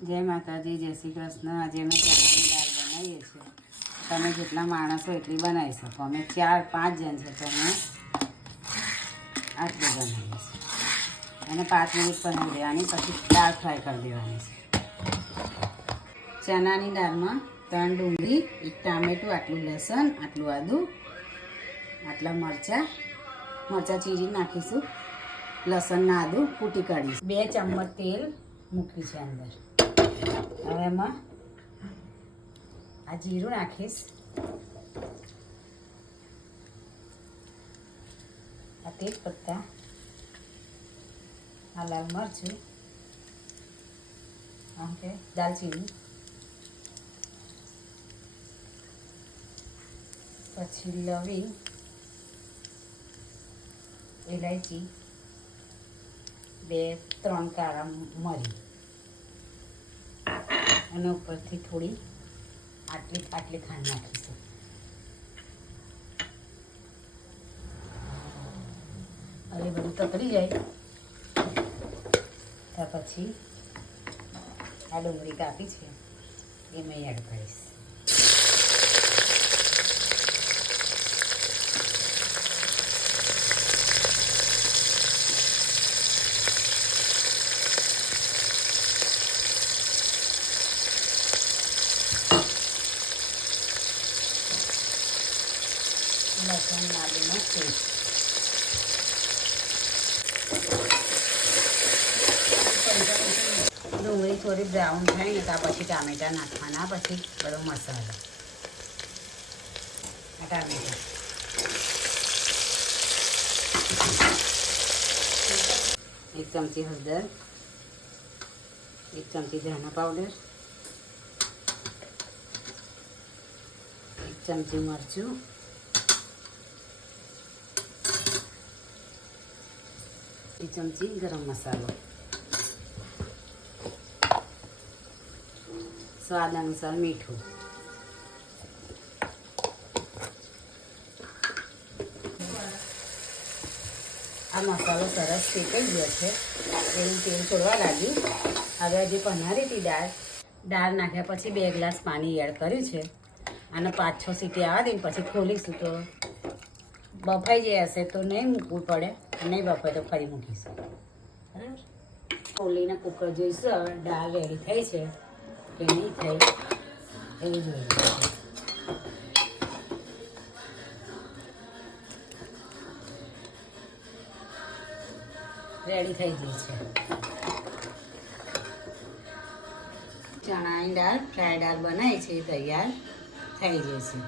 જય માતાજી, જય શ્રી કૃષ્ણ। આજે અમે ચણાની દાળ બનાવીએ છીએ। તમે જેટલા માણસો એટલી બનાવી શકો। અમે 4-5 જણ છે તો અમે આટલી બનાવીએ છીએ। અને 5 મિનિટ પલાળી દેવાની, પછી દાળ ફ્રાય કરી દેવાની છે। ચણાની દાળમાં 3 ડુંગળી, 1 ટામેટું, આટલું લસણ, આટલું આદું, આટલા મરચાં ચીરી નાખીશું। લસણના આદું કૂટી કાઢીશું। 2 ચમચ તેલ મૂક્યું છે અંદર। હવે એમાં આ જીરું નાખીશ, આ તેજ પત્તા, આ લાલ મરચું, આમ કે દાલચીની, પછી લવિંગ, ઇલાયચી, 2-3 કાળા મરી, અને ઉપરથી થોડી આટલી ખાંડ નાખીશું। હવે બધું તતરી જાય ત્યાર પછી આ ડુંગળી કાપી છે એ મેં એડ કરીશ। લસણ આદુનો પેસ્ટ, ડુંગળી થોડી બ્રાઉન થાય ને ત્યાં પછી ટામેટાં નાખવાના, પછી બધો મસાલો, આ ટામેટાં, 1 ચમચી હળદર, 1 ચમચી ધાણા પાવડર, 1 ચમચી મરચું, 1 ચમચી ગરમ મસાલો, સ્વાદ અનુસાર મીઠું। આ મસાલો સરસ શેકાઈ ગયો છે, એનું તેલ છોડવા લાગ્યું। હવે હજી પનારી હતી દાળ નાખ્યા પછી 2 ગ્લાસ પાણી એડ કર્યું છે, અને 5-6 સીટી આવવા દઈને પછી ખોલીશું। તો બફાઈ જાય હશે તો નહીં મૂકવું પડે, નહીં બફાય તો ફરી મૂકીશું, બરાબર। ખોલીને કુકર જોઈશું દાળ રેડી થઈ છે કે નહીં થઈ એવું જોઈએ। રેડી થઈ ગઈ છે ચણાની દાળ, ફ્રાય દાળ બનાવી છે, તૈયાર થઈ જશે।